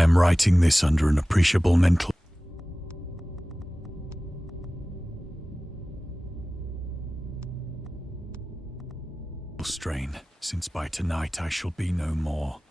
I am writing this under an appreciable mental strain, since by tonight I shall be no more.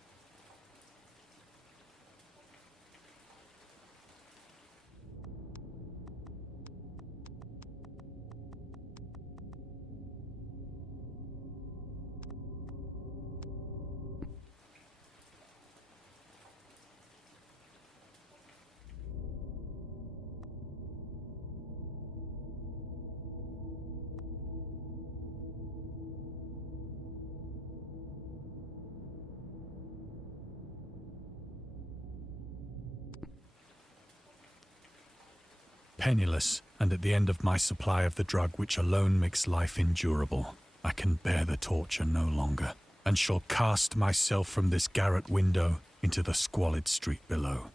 Penniless, and at the end of my supply of the drug which alone makes life endurable, I can bear the torture no longer, and shall cast myself from this garret window into the squalid street below.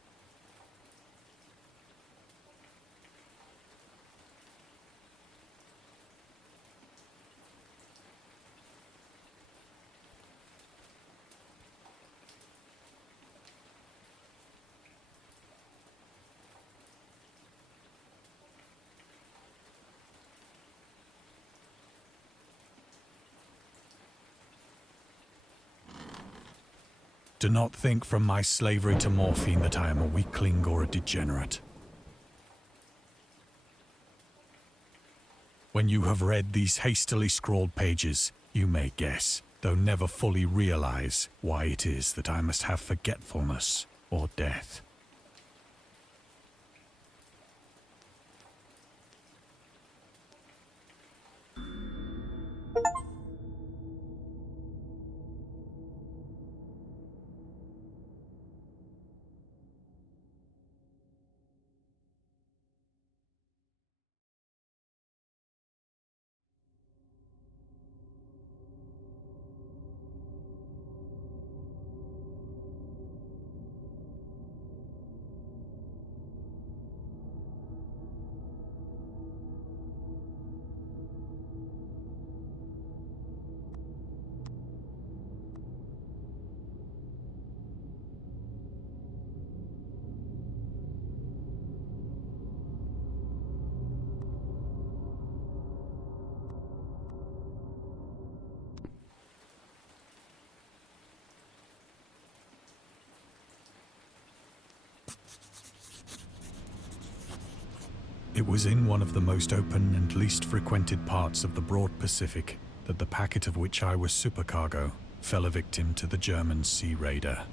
Do not think from my slavery to morphine that I am a weakling or a degenerate. When you have read these hastily scrawled pages, you may guess, though never fully realize, why it is that I must have forgetfulness or death. It was in one of the most open and least frequented parts of the broad Pacific that the packet of which I was supercargo fell a victim to the German sea raider.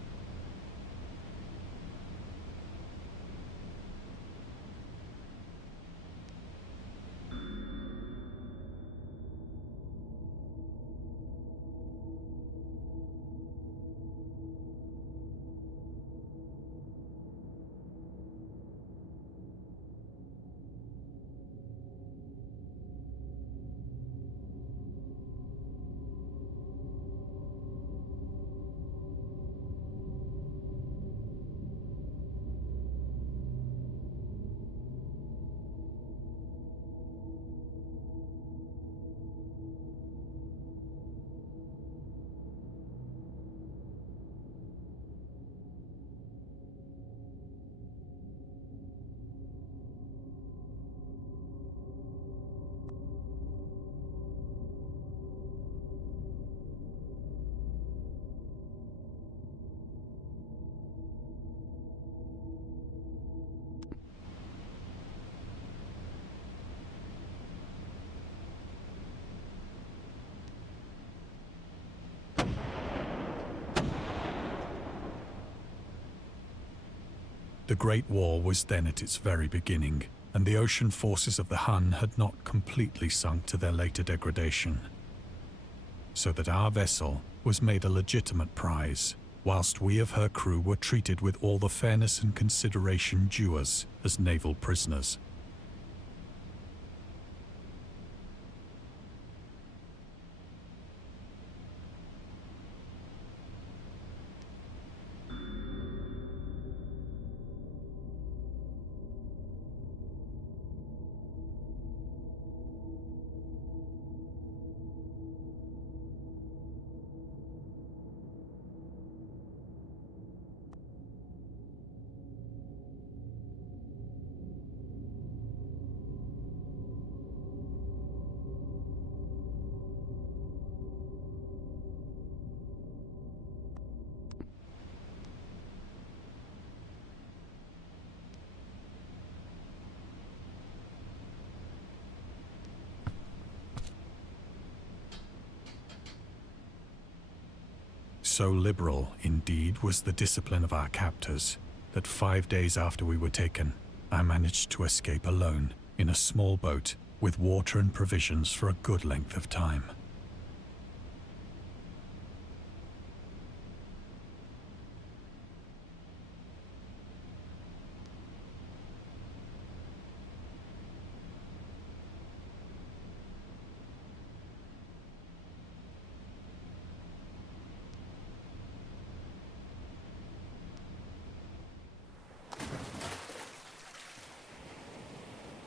The Great War was then at its very beginning, and the ocean forces of the Hun had not completely sunk to their later degradation. So that our vessel was made a legitimate prize, whilst we of her crew were treated with all the fairness and consideration due us as naval prisoners. So liberal, indeed, was the discipline of our captors, that 5 days after we were taken, I managed to escape alone in a small boat with water and provisions for a good length of time.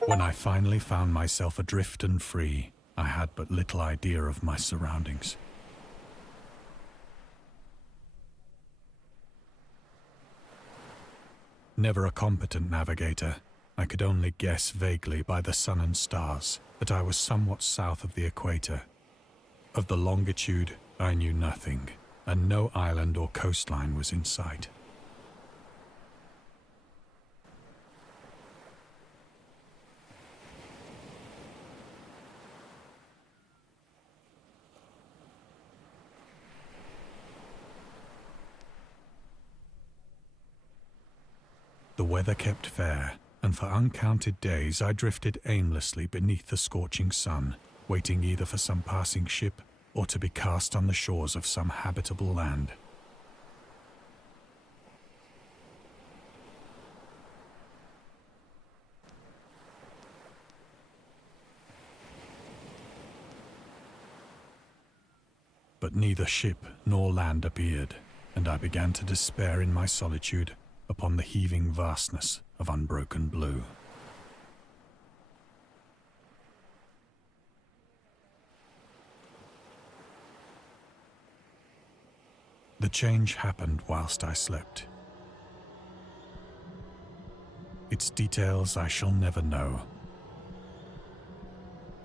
When I finally found myself adrift and free, I had but little idea of my surroundings. Never a competent navigator, I could only guess vaguely by the sun and stars that I was somewhat south of the equator. Of the longitude, I knew nothing, and no island or coastline was in sight. The weather kept fair, and for uncounted days I drifted aimlessly beneath the scorching sun, waiting either for some passing ship or to be cast on the shores of some habitable land. But neither ship nor land appeared, and I began to despair in my solitude upon the heaving vastness of unbroken blue. The change happened whilst I slept. Its details I shall never know,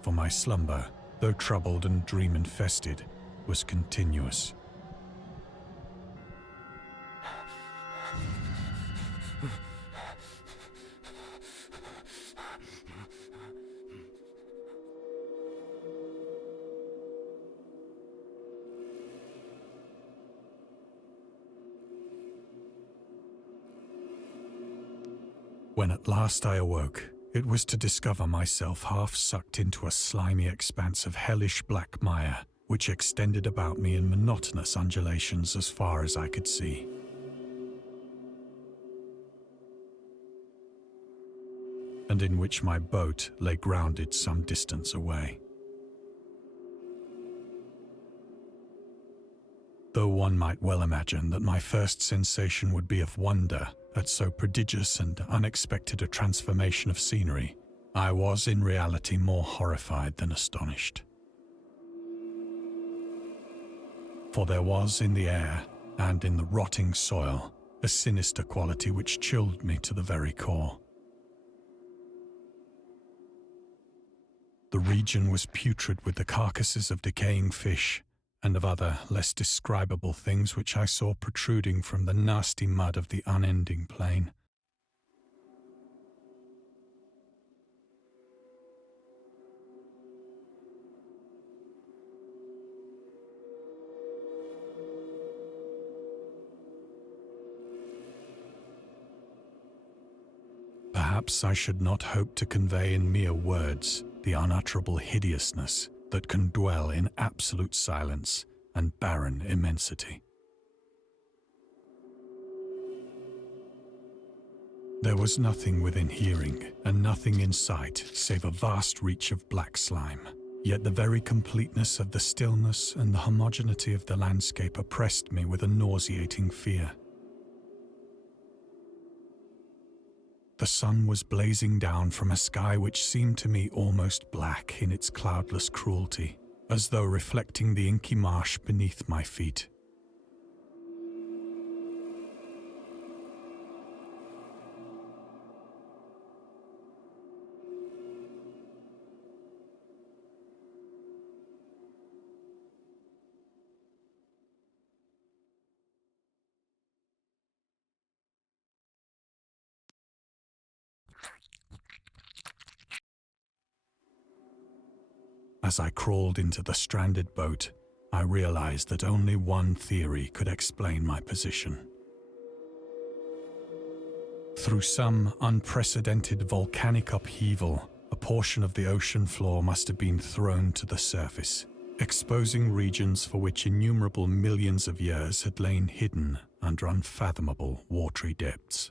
for my slumber, though troubled and dream-infested, was continuous. When at last I awoke, it was to discover myself half sucked into a slimy expanse of hellish black mire, which extended about me in monotonous undulations as far as I could see. And in which my boat lay grounded some distance away. Though one might well imagine that my first sensation would be of wonder at so prodigious and unexpected a transformation of scenery, I was in reality more horrified than astonished. For there was in the air and in the rotting soil a sinister quality which chilled me to the very core. The region was putrid with the carcasses of decaying fish and of other less describable things which I saw protruding from the nasty mud of the unending plain. Perhaps I should not hope to convey in mere words the unutterable hideousness that can dwell in absolute silence and barren immensity. There was nothing within hearing and nothing in sight save a vast reach of black slime, yet the very completeness of the stillness and the homogeneity of the landscape oppressed me with a nauseating fear. The sun was blazing down from a sky which seemed to me almost black in its cloudless cruelty, as though reflecting the inky marsh beneath my feet. As I crawled into the stranded boat, I realized that only one theory could explain my position. Through some unprecedented volcanic upheaval, a portion of the ocean floor must have been thrown to the surface, exposing regions for which innumerable millions of years had lain hidden under unfathomable watery depths.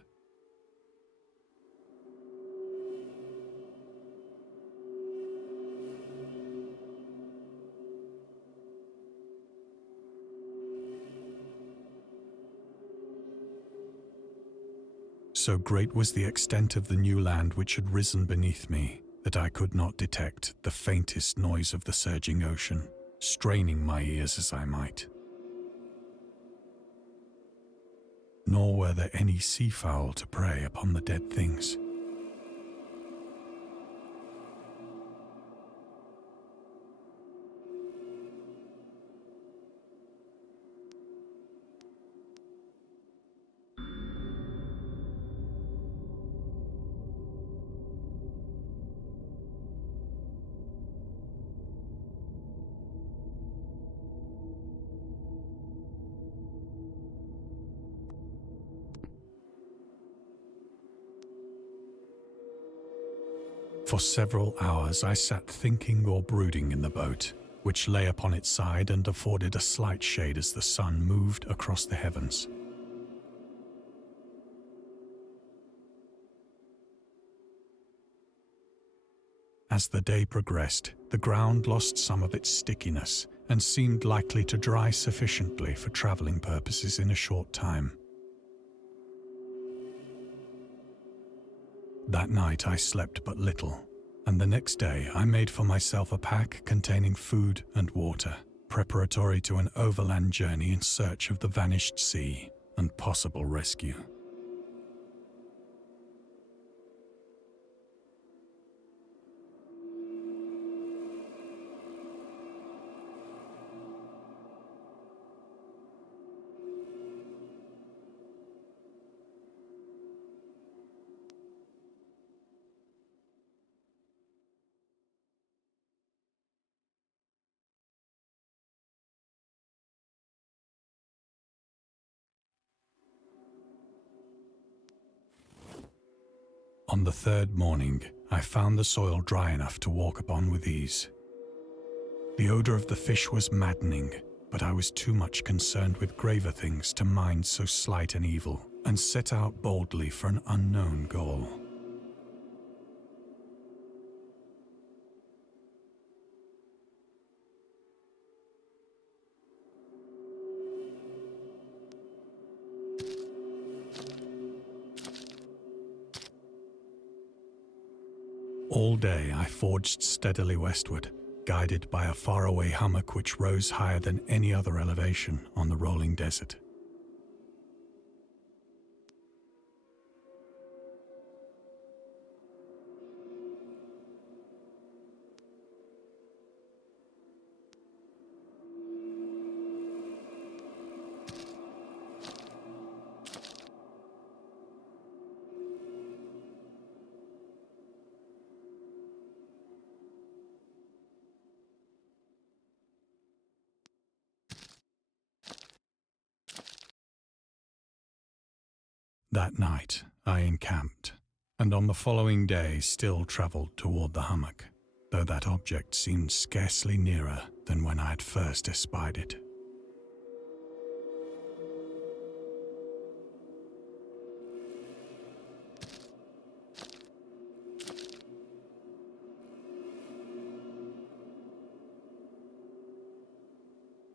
So great was the extent of the new land which had risen beneath me that I could not detect the faintest noise of the surging ocean, straining my ears as I might. Nor were there any seafowl to prey upon the dead things. For several hours I sat thinking or brooding in the boat, which lay upon its side and afforded a slight shade as the sun moved across the heavens. As the day progressed, the ground lost some of its stickiness and seemed likely to dry sufficiently for traveling purposes in a short time. That night I slept but little, and the next day I made for myself a pack containing food and water, preparatory to an overland journey in search of the vanished sea and possible rescue. On the third morning, I found the soil dry enough to walk upon with ease. The odor of the fish was maddening, but I was too much concerned with graver things to mind so slight an evil, and set out boldly for an unknown goal. All day I forged steadily westward, guided by a faraway hummock which rose higher than any other elevation on the rolling desert. That night I encamped, and on the following day still travelled toward the hummock, though that object seemed scarcely nearer than when I had first espied it.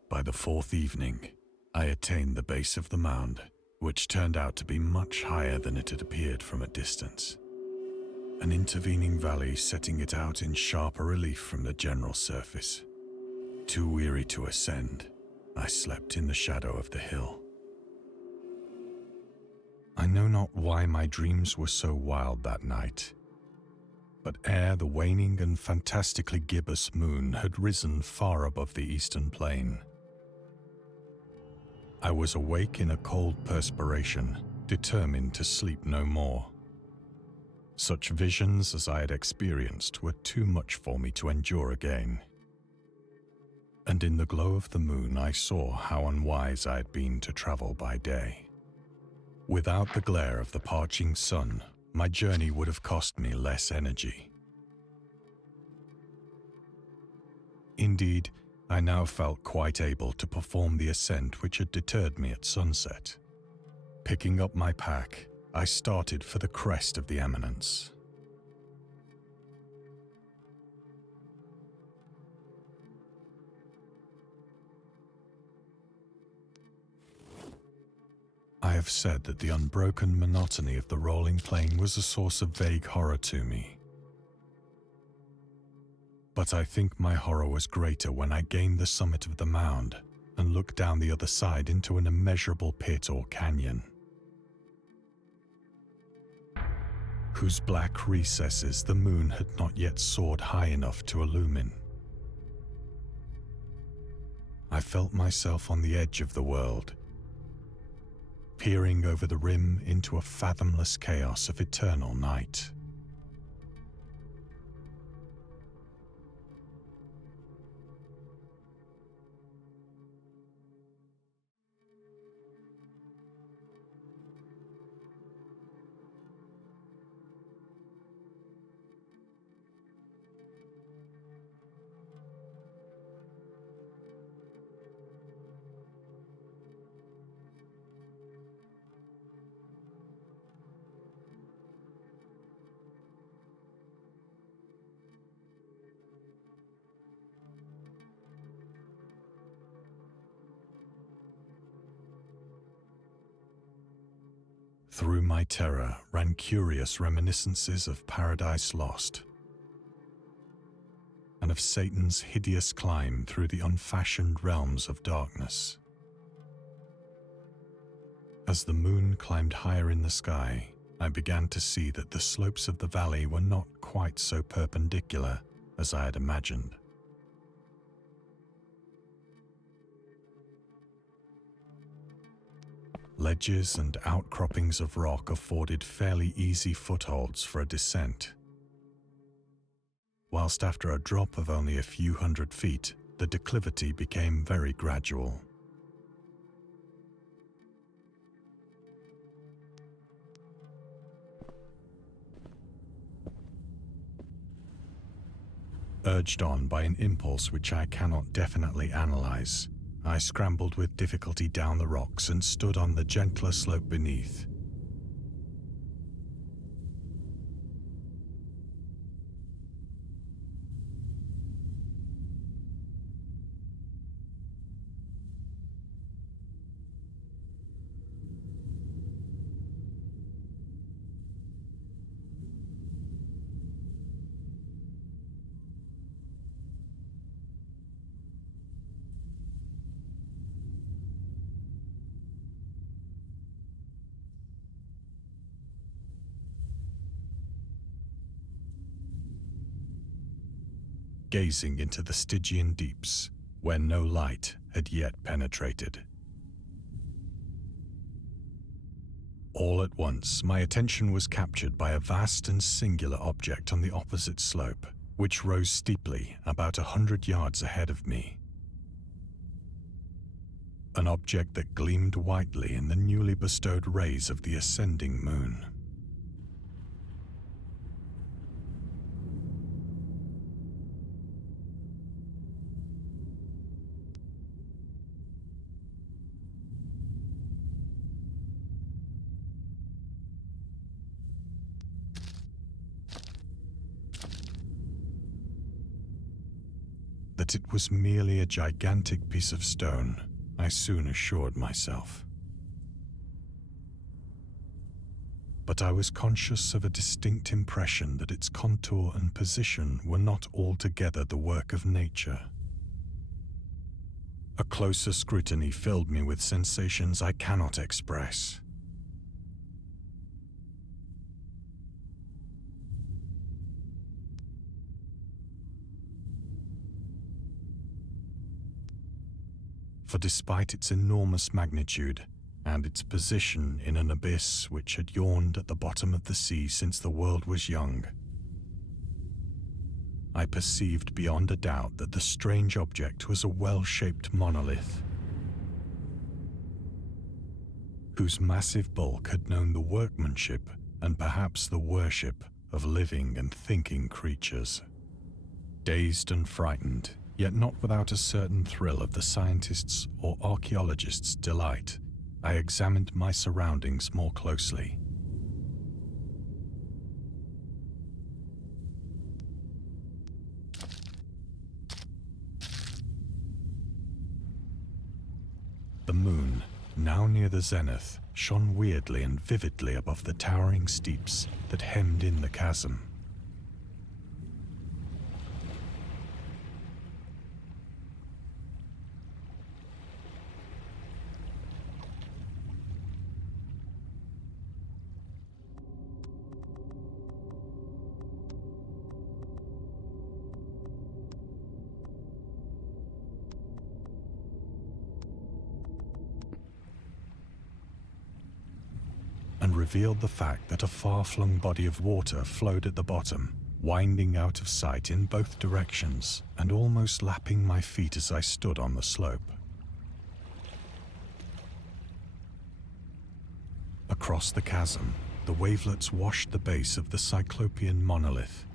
By the fourth evening, I attained the base of the mound, which turned out to be much higher than it had appeared from a distance, an intervening valley setting it out in sharper relief from the general surface. Too weary to ascend, I slept in the shadow of the hill. I know not why my dreams were so wild that night, but ere the waning and fantastically gibbous moon had risen far above the eastern plain, I was awake in a cold perspiration, determined to sleep no more. Such visions as I had experienced were too much for me to endure again. And in the glow of the moon I saw how unwise I had been to travel by day. Without the glare of the parching sun, my journey would have cost me less energy. Indeed, I now felt quite able to perform the ascent which had deterred me at sunset. Picking up my pack, I started for the crest of the eminence. I have said that the unbroken monotony of the rolling plain was a source of vague horror to me. But I think my horror was greater when I gained the summit of the mound and looked down the other side into an immeasurable pit or canyon, whose black recesses the moon had not yet soared high enough to illumine. I felt myself on the edge of the world, peering over the rim into a fathomless chaos of eternal night. Through my terror ran curious reminiscences of Paradise Lost, and of Satan's hideous climb through the unfashioned realms of darkness. As the moon climbed higher in the sky, I began to see that the slopes of the valley were not quite so perpendicular as I had imagined. Ledges and outcroppings of rock afforded fairly easy footholds for a descent, whilst after a drop of only a few hundred feet, the declivity became very gradual. Urged on by an impulse which I cannot definitely analyze, I scrambled with difficulty down the rocks and stood on the gentler slope beneath. Gazing into the Stygian deeps, where no light had yet penetrated. All at once, my attention was captured by a vast and singular object on the opposite slope, which rose steeply about 100 yards ahead of me. An object that gleamed whitely in the newly bestowed rays of the ascending moon. That it was merely a gigantic piece of stone, I soon assured myself. But I was conscious of a distinct impression that its contour and position were not altogether the work of nature. A closer scrutiny filled me with sensations I cannot express. For despite its enormous magnitude and its position in an abyss which had yawned at the bottom of the sea since the world was young, I perceived beyond a doubt that the strange object was a well-shaped monolith, whose massive bulk had known the workmanship and perhaps the worship of living and thinking creatures. Dazed and frightened, yet not without a certain thrill of the scientist's or archaeologist's delight, I examined my surroundings more closely. The moon, now near the zenith, shone weirdly and vividly above the towering steeps that hemmed in the chasm. And revealed the fact that a far-flung body of water flowed at the bottom, winding out of sight in both directions and almost lapping my feet as I stood on the slope. Across the chasm, the wavelets washed the base of the Cyclopean monolith,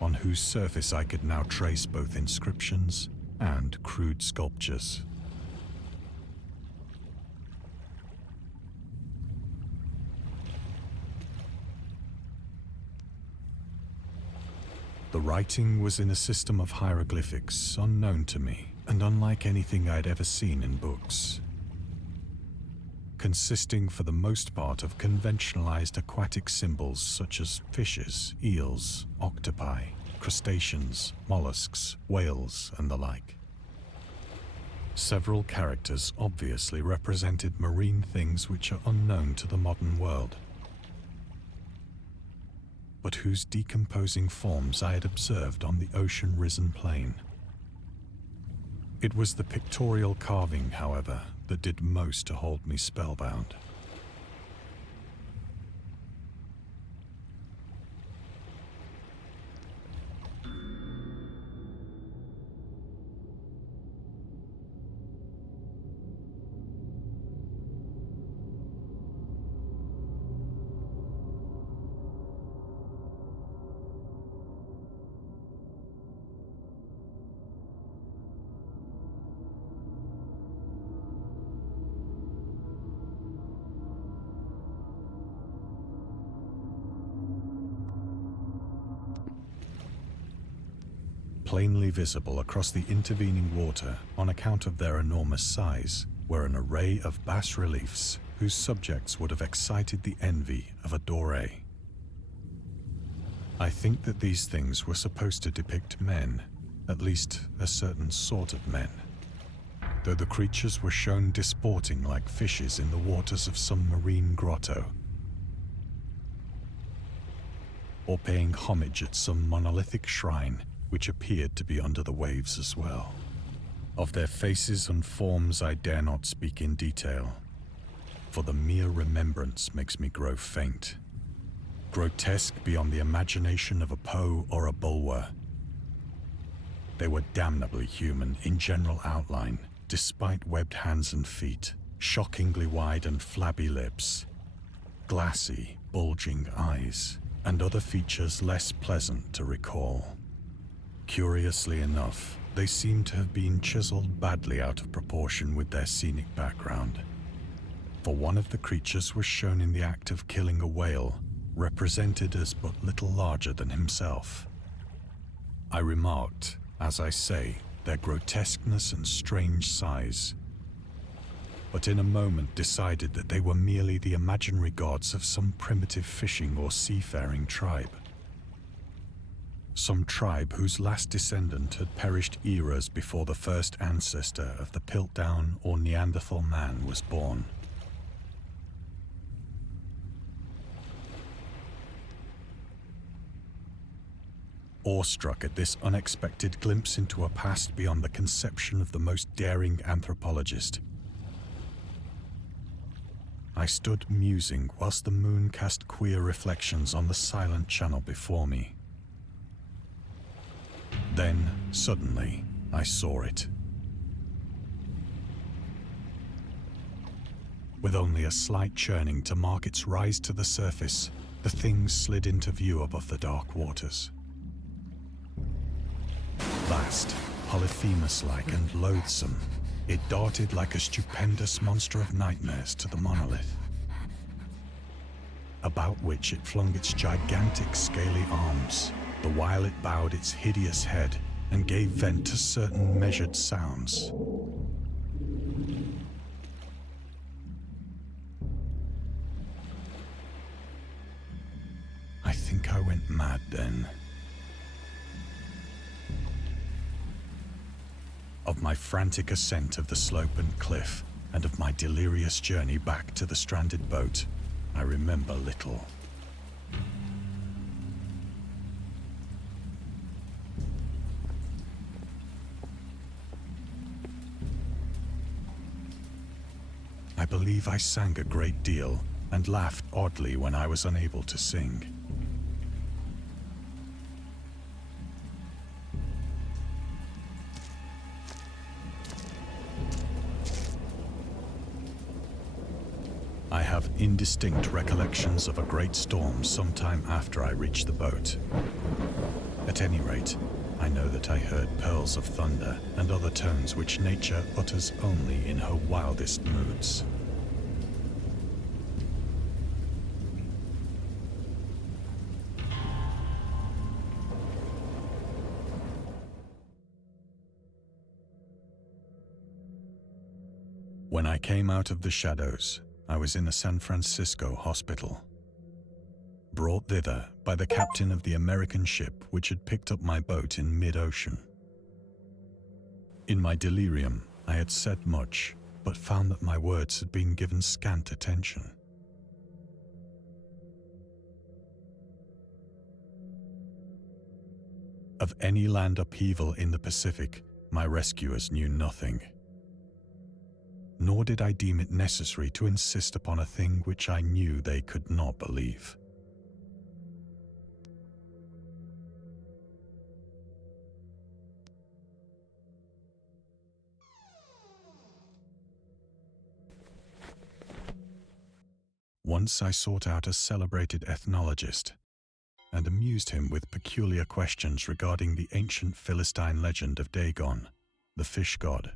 on whose surface I could now trace both inscriptions and crude sculptures. The writing was in a system of hieroglyphics unknown to me and unlike anything I'd ever seen in books, consisting for the most part of conventionalized aquatic symbols such as fishes, eels, octopi, crustaceans, mollusks, whales, and the like. Several characters obviously represented marine things which are unknown to the modern world, but whose decomposing forms I had observed on the ocean-risen plain. It was the pictorial carving, however, that did most to hold me spellbound. Plainly visible across the intervening water on account of their enormous size were an array of bas-reliefs whose subjects would have excited the envy of a Doré. I think that these things were supposed to depict men, at least a certain sort of men, though the creatures were shown disporting like fishes in the waters of some marine grotto, or paying homage at some monolithic shrine which appeared to be under the waves as well. Of their faces and forms I dare not speak in detail, for the mere remembrance makes me grow faint. Grotesque beyond the imagination of a Poe or a Bulwer, they were damnably human in general outline, despite webbed hands and feet, shockingly wide and flabby lips, glassy, bulging eyes, and other features less pleasant to recall. Curiously enough, they seem to have been chiseled badly out of proportion with their scenic background, for one of the creatures was shown in the act of killing a whale, represented as but little larger than himself. I remarked, as I say, their grotesqueness and strange size, but in a moment decided that they were merely the imaginary gods of some primitive fishing or seafaring tribe. Some tribe whose last descendant had perished eras before the first ancestor of the Piltdown or Neanderthal man was born. Awestruck at this unexpected glimpse into a past beyond the conception of the most daring anthropologist, I stood musing whilst the moon cast queer reflections on the silent channel before me. Then, suddenly, I saw it. With only a slight churning to mark its rise to the surface, the thing slid into view above the dark waters. Vast, Polyphemus-like and loathsome, it darted like a stupendous monster of nightmares to the monolith, about which it flung its gigantic scaly arms, the while it bowed its hideous head and gave vent to certain measured sounds. I think I went mad then. Of my frantic ascent of the slope and cliff, and of my delirious journey back to the stranded boat, I remember little. I believe I sang a great deal and laughed oddly when I was unable to sing. I have indistinct recollections of a great storm sometime after I reached the boat. At any rate, I know that I heard pearls of thunder and other tones which nature utters only in her wildest moods. When I came out of the shadows, I was in a San Francisco hospital, brought thither by the captain of the American ship which had picked up my boat in mid-ocean. In my delirium, I had said much, but found that my words had been given scant attention. Of any land upheaval in the Pacific, my rescuers knew nothing. Nor did I deem it necessary to insist upon a thing which I knew they could not believe. Once I sought out a celebrated ethnologist and amused him with peculiar questions regarding the ancient Philistine legend of Dagon, the fish god.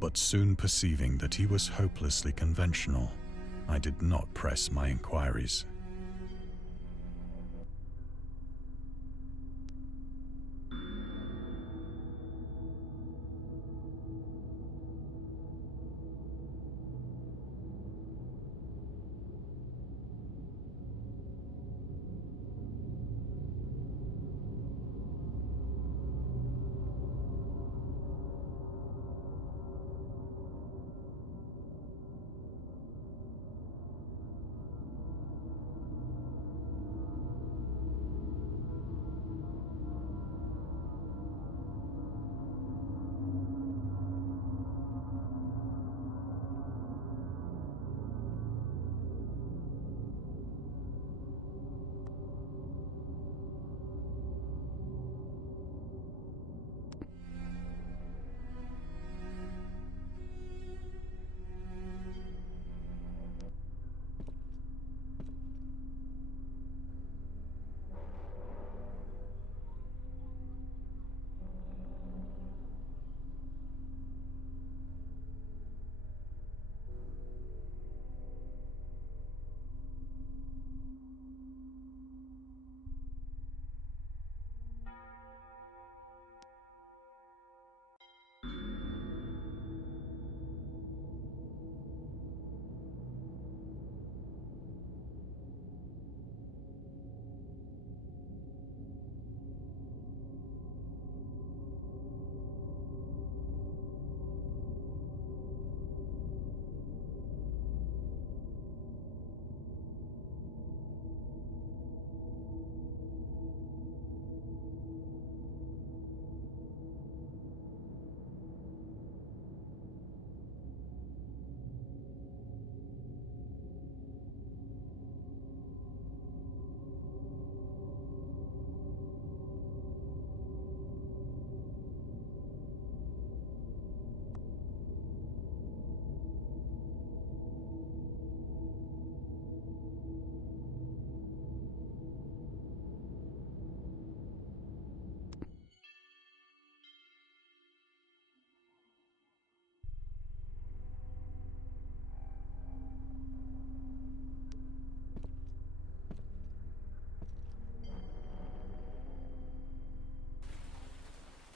But soon perceiving that he was hopelessly conventional, I did not press my inquiries.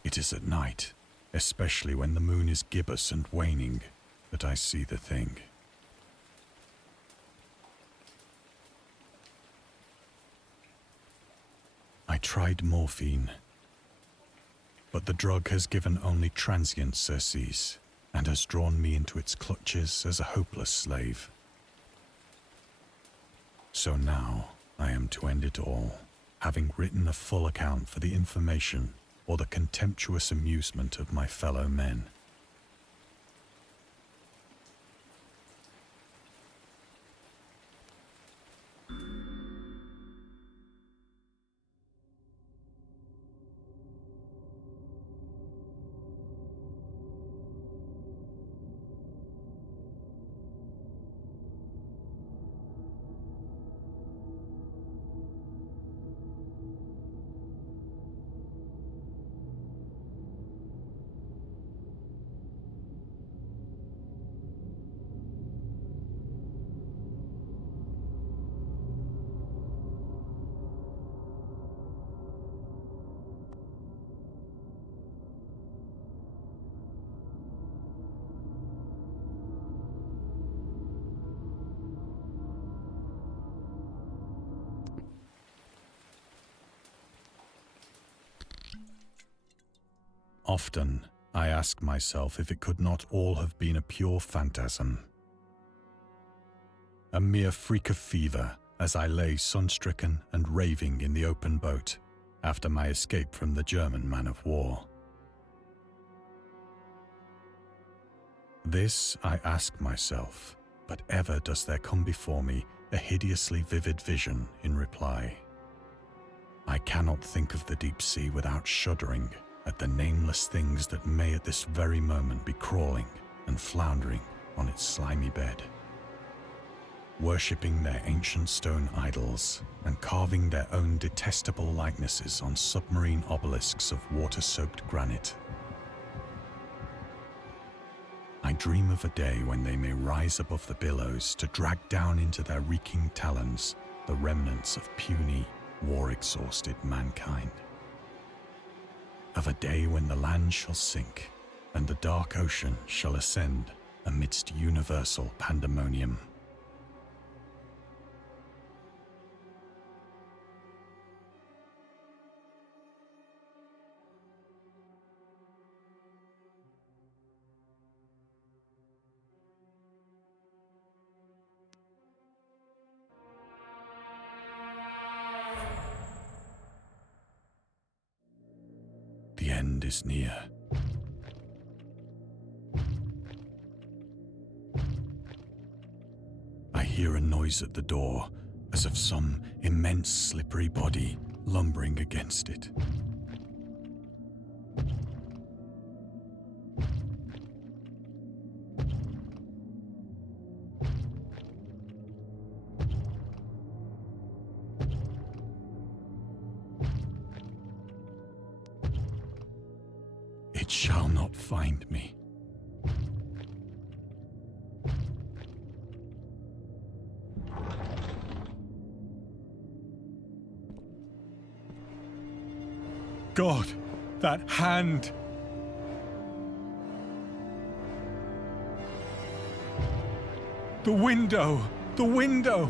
It is at night, especially when the moon is gibbous and waning, that I see the thing. I tried morphine, but the drug has given only transient surcease and has drawn me into its clutches as a hopeless slave. So now I am to end it all, having written a full account for the information or the contemptuous amusement of my fellow men. Often, I ask myself if it could not all have been a pure phantasm. A mere freak of fever as I lay sun-stricken and raving in the open boat after my escape from the German man of war. This I ask myself, but ever does there come before me a hideously vivid vision in reply. I cannot think of the deep sea without shuddering at the nameless things that may at this very moment be crawling and floundering on its slimy bed, worshipping their ancient stone idols and carving their own detestable likenesses on submarine obelisks of water-soaked granite. I dream of a day when they may rise above the billows to drag down into their reeking talons the remnants of puny, war-exhausted mankind. Of a day when the land shall sink and the dark ocean shall ascend amidst universal pandemonium. The end is near. I hear a noise at the door, as of some immense slippery body lumbering against it. It shall not find me. God, that hand! The window! The window!